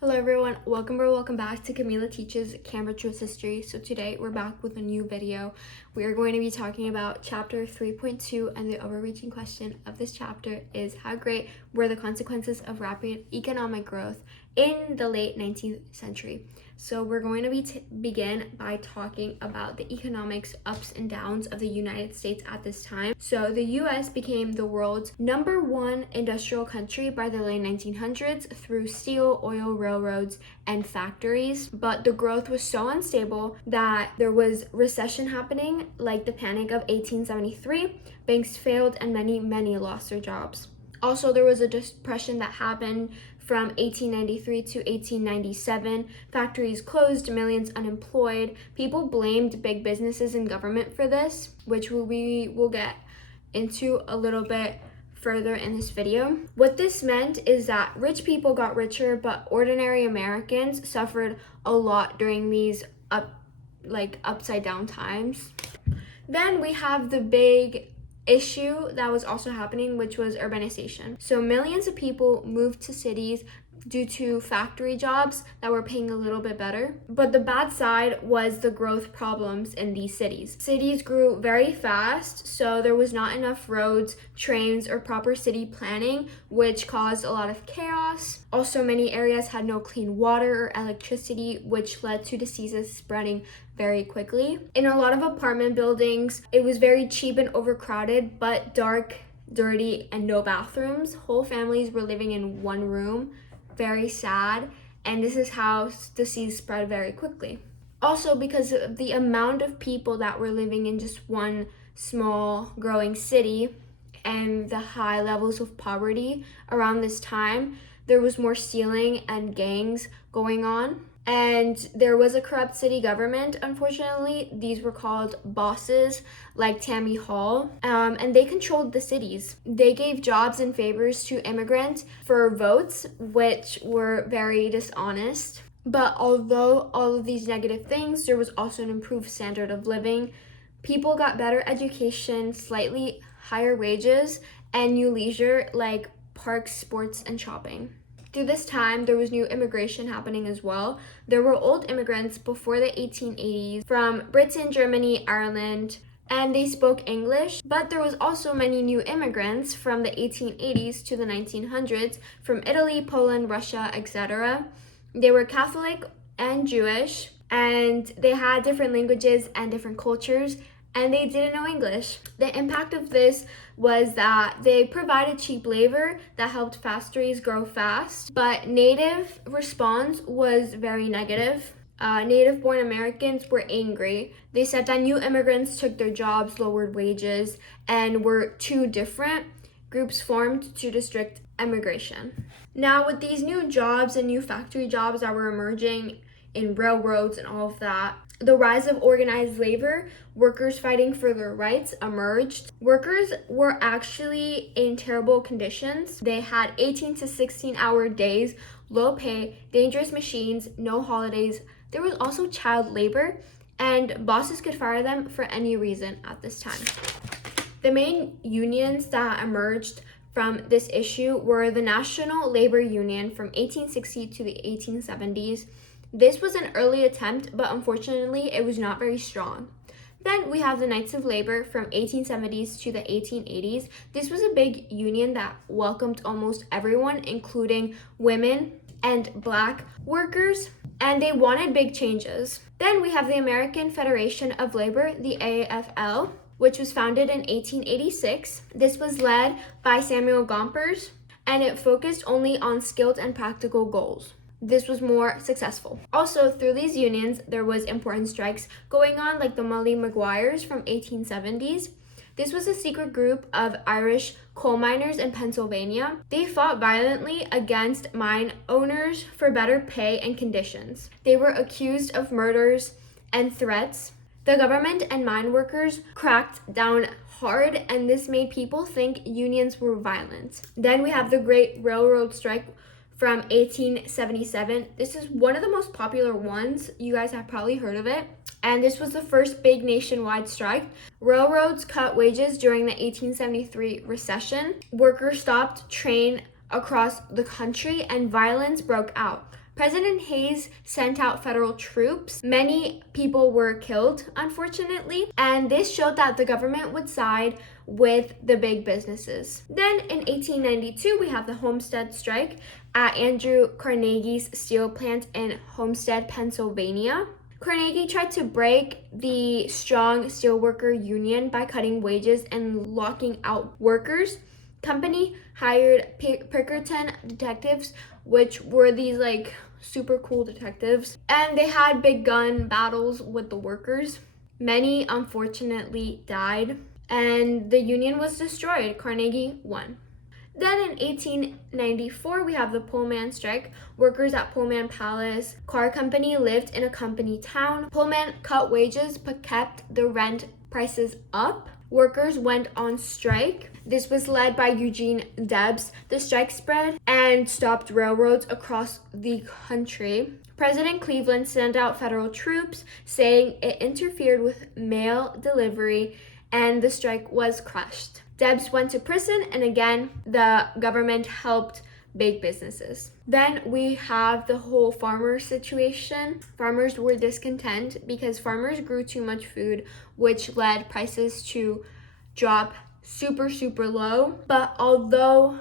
Hello everyone, welcome or welcome back to Camila Teaches Canberra Truth History. So today we're back with a new video. We are going to be talking about chapter 3.2, and the overreaching question of this chapter is how great were the consequences of rapid economic growth in the late 19th century. So we're going to begin by talking about the economics ups and downs of the United States at this time. So the US became the world's #1 industrial country by the late 1900s through steel, oil, railroads, and factories. But the growth was so unstable that there was recession happening, like the Panic of 1873. Banks failed and many lost their jobs. Also, there was a depression that happened from 1893 to 1897. Factories closed, millions unemployed. People blamed big businesses and government for this, which we will get into a little bit further in this video. What this meant is that rich people got richer, but ordinary Americans suffered a lot during these upside down times. Then we have the big issue that was also happening, which was urbanization. So millions of people moved to cities due to factory jobs that were paying a little bit better. But the bad side was the growth problems in these cities. Cities grew very fast, so there was not enough roads, trains, or proper city planning, which caused a lot of chaos. Also, many areas had no clean water or electricity, which led to diseases spreading very quickly. In a lot of apartment buildings, it was very cheap and overcrowded, but dark, dirty, and no bathrooms. Whole families were living in one room. Very sad, and this is how disease spread very quickly. Also, because of the amount of people that were living in just one small growing city and the high levels of poverty around this time, there was more stealing and gangs going on. And there was a corrupt city government, unfortunately. These were called bosses, like Tammany Hall, and they controlled the cities. They gave jobs and favors to immigrants for votes, which were very dishonest. But although all of these negative things, there was also an improved standard of living. People got better education, slightly higher wages, and new leisure like parks, sports, and shopping. Through this time, there was new immigration happening as well. There were old immigrants before the 1880s from Britain, Germany, Ireland, and they spoke English. But there was also many new immigrants from the 1880s to the 1900s from Italy, Poland, Russia, etc. They were Catholic and Jewish, and they had different languages and different cultures, and they didn't know English. The impact of this was that they provided cheap labor that helped factories grow fast, but native response was very negative. Native-born Americans were angry. They said that new immigrants took their jobs, lowered wages, and were two different groups formed to restrict immigration. Now, with these new jobs and new factory jobs that were emerging in railroads and all of that, the rise of organized labor, workers fighting for their rights emerged. Workers were actually in terrible conditions. They had 18 to 16-hour days, low pay, dangerous machines, no holidays. There was also child labor, and bosses could fire them for any reason at this time. The main unions that emerged from this issue were the National Labor Union from 1860 to the 1870s. This was an early attempt, but unfortunately, it was not very strong. Then we have the Knights of Labor from 1870s to the 1880s. This was a big union that welcomed almost everyone, including women and Black workers, and they wanted big changes. Then we have the American Federation of Labor, the AFL, which was founded in 1886. This was led by Samuel Gompers, and it focused only on skilled and practical goals. This was more successful. Also, through these unions, there was important strikes going on, like the Molly Maguires from 1870s. This was a secret group of Irish coal miners in Pennsylvania. They fought violently against mine owners for better pay and conditions. They were accused of murders and threats. The government and mine workers cracked down hard, and this made people think unions were violent. Then we have the Great Railroad Strike from 1877. This is one of the most popular ones. You guys have probably heard of it. And this was the first big nationwide strike. Railroads cut wages during the 1873 recession. Workers stopped train across the country and violence broke out. President Hayes sent out federal troops. Many people were killed, unfortunately, and this showed that the government would side with the big businesses. Then in 1892, we have the Homestead strike at Andrew Carnegie's steel plant in Homestead, Pennsylvania. Carnegie tried to break the strong steelworker union by cutting wages and locking out workers. Company hired Pinkerton detectives, which were these like super cool detectives, and they had big gun battles with the workers. Many unfortunately died, and the union was destroyed. Carnegie won. Then in 1894, we have the Pullman strike. Workers at Pullman Palace Car Company lived in a company town. Pullman cut wages but kept the rent prices up. Workers went on strike. This was led by Eugene Debs. The strike spread and stopped railroads across the country. President Cleveland sent out federal troops, saying it interfered with mail delivery, and the strike was crushed. Debs went to prison, and again, the government helped big businesses. Then we have the whole farmer situation. Farmers were discontent because farmers grew too much food, which led prices to drop super low. But although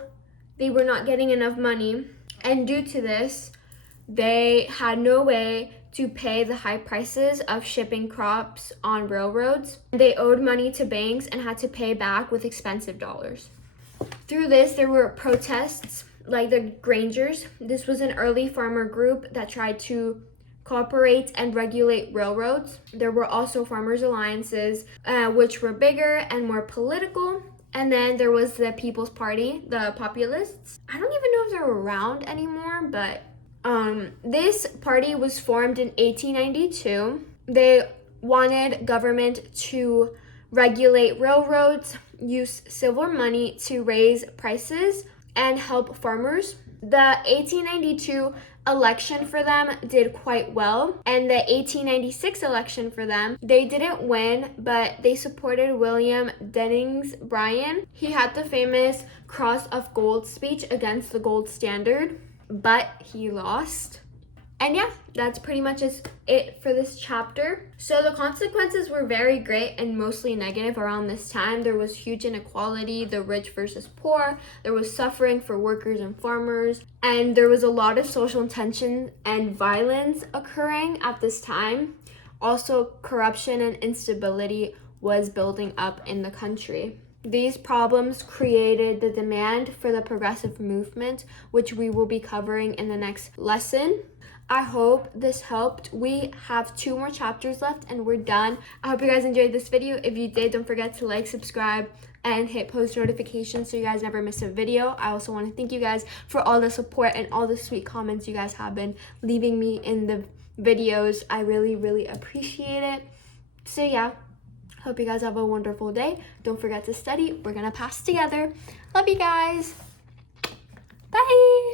they were not getting enough money, and due to this, they had no way to pay the high prices of shipping crops on railroads. They owed money to banks and had to pay back with expensive dollars. Through this, there were protests like the Grangers. This was an early farmer group that tried to cooperate and regulate railroads. There were also farmers' alliances, which were bigger and more political. And then there was the People's Party, the Populists. I don't even know if they're around anymore, but this party was formed in 1892. They wanted government to regulate railroads, use silver money to raise prices, and help farmers. The 1892 election for them did quite well, and the 1896 election for them, they didn't win, but they supported William Jennings Bryan. He had the famous Cross of Gold speech against the gold standard, but he lost. And yeah, that's pretty much it for this chapter. So the consequences were very great and mostly negative around this time. There was huge inequality, the rich versus poor. There was suffering for workers and farmers. And there was a lot of social tension and violence occurring at this time. Also, corruption and instability was building up in the country. These problems created the demand for the progressive movement, which we will be covering in the next lesson. I hope this helped. We have 2 more chapters left and we're done. I hope you guys enjoyed this video. If you did, don't forget to like, subscribe, and hit post notifications so you guys never miss a video. I also want to thank you guys for all the support and all the sweet comments you guys have been leaving me in the videos. I really appreciate it. So yeah, hope you guys have a wonderful day. Don't forget to study. We're gonna pass together. Love you guys. Bye.